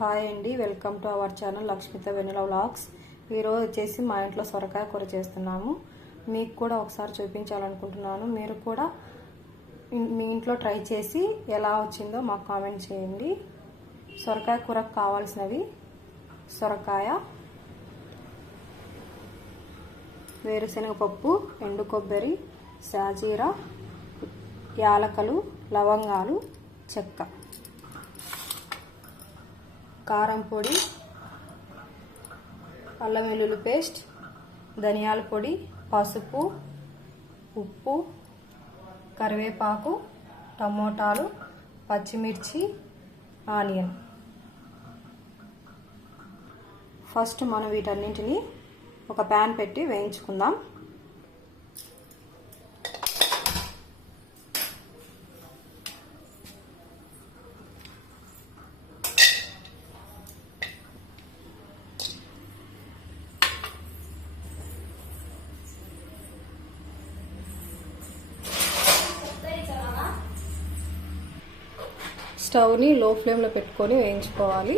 Hi అండి, welcome to our channel Lakshmitha Vennela vlogs. ఈరోజు వచ్చేసి మా ఇంట్లో సొరకాయ కూర చేస్తున్నాము. మీకు కూడా ఒకసారి చూపించాలనుకుంటున్నాను. మీరు కూడా మీ ఇంట్లో ట్రై చేసి ఎలా వచ్చిందో మాకు కామెంట్ చేయండి. సొరకాయ కూరకు కావాల్సినవి సొరకాయ, వేరుశనగపప్పు, ఎండు కొబ్బరి, సాజీరా, యాలకలు, లవంగాలు, చెక్క, కారం పొడి, అల్లం వెల్లుల్లి పేస్ట్, ధనియాల పొడి, పసుపు, ఉప్పు, కరివేపాకు, టమోటాలు, పచ్చిమిర్చి, ఆనియన్. ఫస్ట్ మనం వీటన్నింటినీ ఒక ప్యాన్ పెట్టి వేయించుకుందాం. స్టవ్ని లో ఫ్లేమ్లో పెట్టుకొని వేయించుకోవాలి.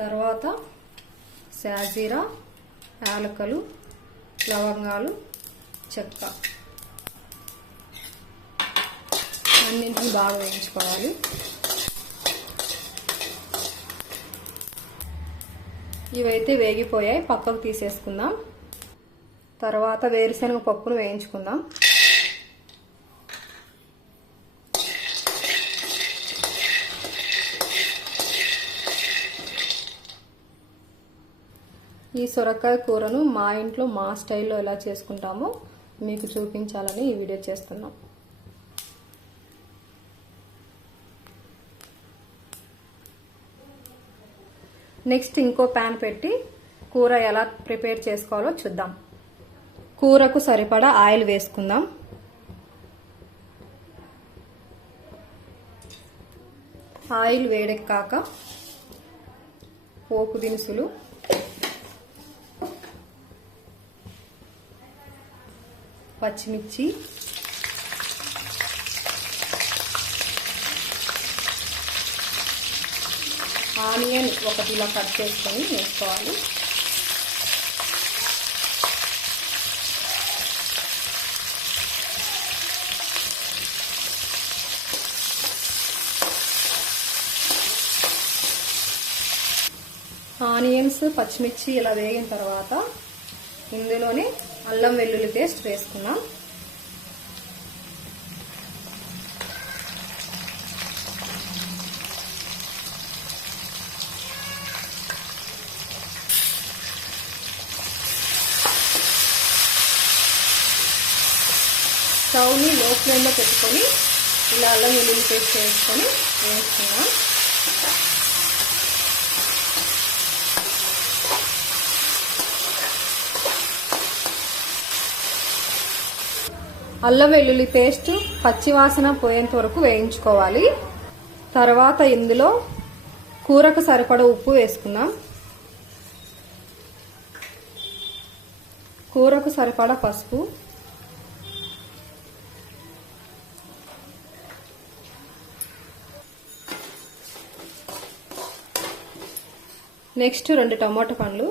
తర్వాత సాజీరా, యాలకలు, లవంగాలు, చెక్క అన్నింటిని బాగా వేయించుకోవాలి. ఇవైతే వేగిపోయాయి, పక్కకు తీసేసుకుందాం. తర్వాత వేరుశనగ పప్పును వేయించుకుందాం. ఈ సొరకాయ కూరను మా ఇంట్లో మా స్టైల్లో ఎలా చేసుకుంటామో మీకు చూపించాలని ఈ వీడియో చేస్తున్నాం. నెక్స్ట్ ఇంకో ప్యాన్ పెట్టి కూర ఎలా ప్రిపేర్ చేసుకోవాలో చూద్దాం. కూరకు సరిపడా ఆయిల్ వేసుకుందాం. ఆయిల్ వేడెక్కాక పోపు దినుసులు, పచ్చిమిర్చి, ఆనియన్ ఒకటి ఇలా కట్ చేసుకొని వేసుకోవాలి. ఆనియన్స్, పచ్చిమిర్చి ఇలా వేగిన తర్వాత ఇందులోనే అల్లం వెల్లుల్లి పేస్ట్ వేసుకున్నాం. స్టవ్ని లో ఫ్లేమ్లో పెట్టుకొని ఇలా అల్లం వెల్లుల్లి పేస్ట్ వేసుకొని వేసుకున్నాం. అల్లం వెల్లుల్లి పేస్ట్ పచ్చివాసన పోయేంత వరకు వేయించుకోవాలి. తర్వాత ఇందులో కూరకు సరిపడా ఉప్పు వేసుకుందాం. కూరకు సరిపడా పసుపు, నెక్స్ట్ 2 టమాటా పండ్లు,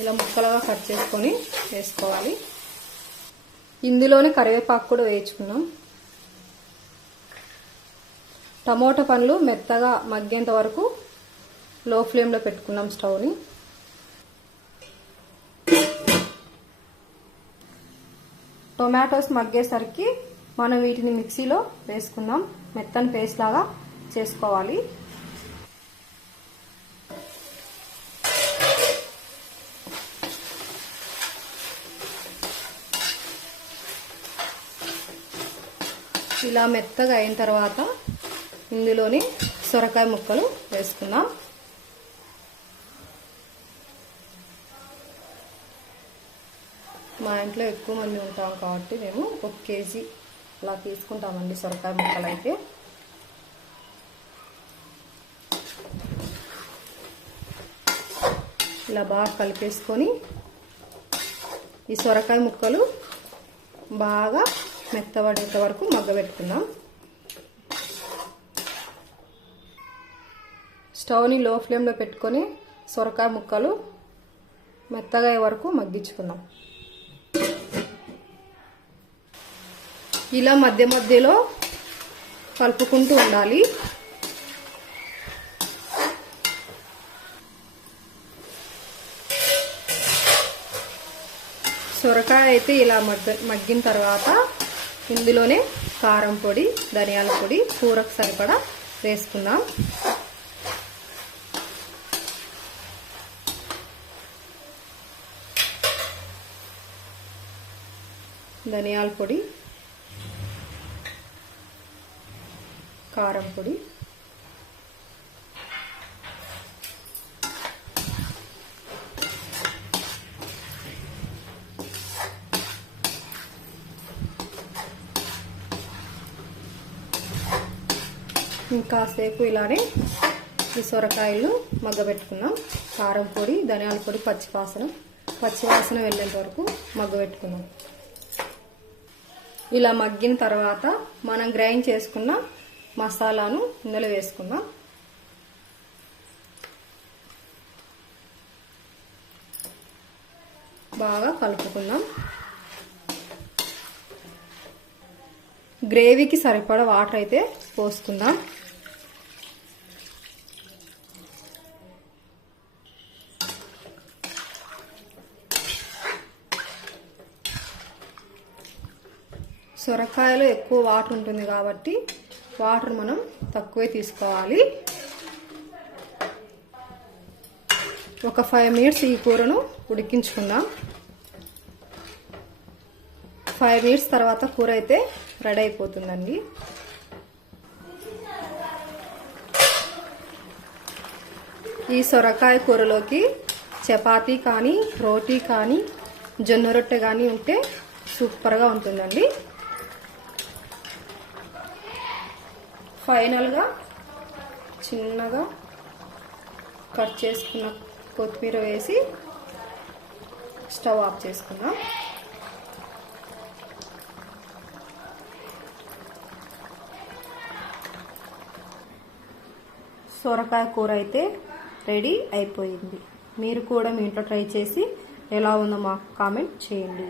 ఇలా ముక్కలుగా కట్ చేసుకొని వేసుకోవాలి. ఇందులోనే కరివేపాకు కూడా వేయించుకున్నాం. టమోటా పండ్లు మెత్తగా మగ్గేంత వరకు లో ఫ్లేమ్లో పెట్టుకున్నాం స్టవ్ని. టొమాటోస్ మగ్గేసరికి మనం వీటిని మిక్సీలో వేసుకుందాం. మెత్తని పేస్ట్ లాగా చేసుకోవాలి. ఇలా మెత్తగా అయిన తర్వాత ఇందులోని సొరకాయ ముక్కలు వేసుకుందాం. మా ఇంట్లో ఎక్కువ మంది ఉంటాం కాబట్టి మేము 1 కేజీ అలా తీసుకుంటామండి సొరకాయ ముక్కలు అయితే. ఇలా బాగా కలిపేసుకొని ఈ సొరకాయ ముక్కలు బాగా మెత్తబడేంత వరకు మగ్గబెట్టుకుందాం. స్టవ్ని లో ఫ్లేమ్లో పెట్టుకొని సొరకాయ ముక్కలు మెత్తగా అయ్యే వరకు మగ్గించుకుందాం. ఇలా మధ్య మధ్యలో కలుపుకుంటూ ఉండాలి. సొరకాయ అయితే ఇలా మగ్గిన తర్వాత ఇందులోనే కారం పొడి, ధనియాల పొడి, కూరకు సరిపడా వేసుకుందాం. ధనియాల పొడి, కారం పొడి, ఇంకాసేపు ఇలానే ఈ సొరకాయలు మగ్గబెట్టుకున్నాం. కారం పొడి, ధనియాల పొడి పచ్చివాసన వెళ్ళేంత వరకు మగ్గబెట్టుకున్నాం. ఇలా మగ్గిన తర్వాత మనం గ్రైండ్ చేసుకున్న మసాలాను ఇందులో వేసుకుందాం. బాగా కలుపుకుందాం. గ్రేవీకి సరిపడా వాటర్ అయితే పోసుకుందాం. సొరకాయలో ఎక్కువ వాటర్ ఉంటుంది కాబట్టి వాటర్ మనం తక్కువే తీసుకోవాలి. ఒక 5 మినిట్స్ ఈ కూరను ఉడికించుకుందాం. 5 మినిట్స్ తర్వాత కూర అయితే రెడీ అయిపోతుందండి. ఈ సొరకాయ కూరలోకి చపాతీ కానీ, రోటీ కానీ, జొన్న రొట్టె కానీ ఉంటే సూపర్గా ఉంటుందండి. ఫైనల్గా చిన్నగా కట్ చేసుకున్న కొత్తిమీర వేసి స్టవ్ ఆఫ్ చేసుకుందాం. సొరకాయ కూర అయితే రెడీ అయిపోయింది. మీరు కూడా మీ ఇంట్లో ట్రై చేసి ఎలా ఉందో మాకు కామెంట్ చేయండి.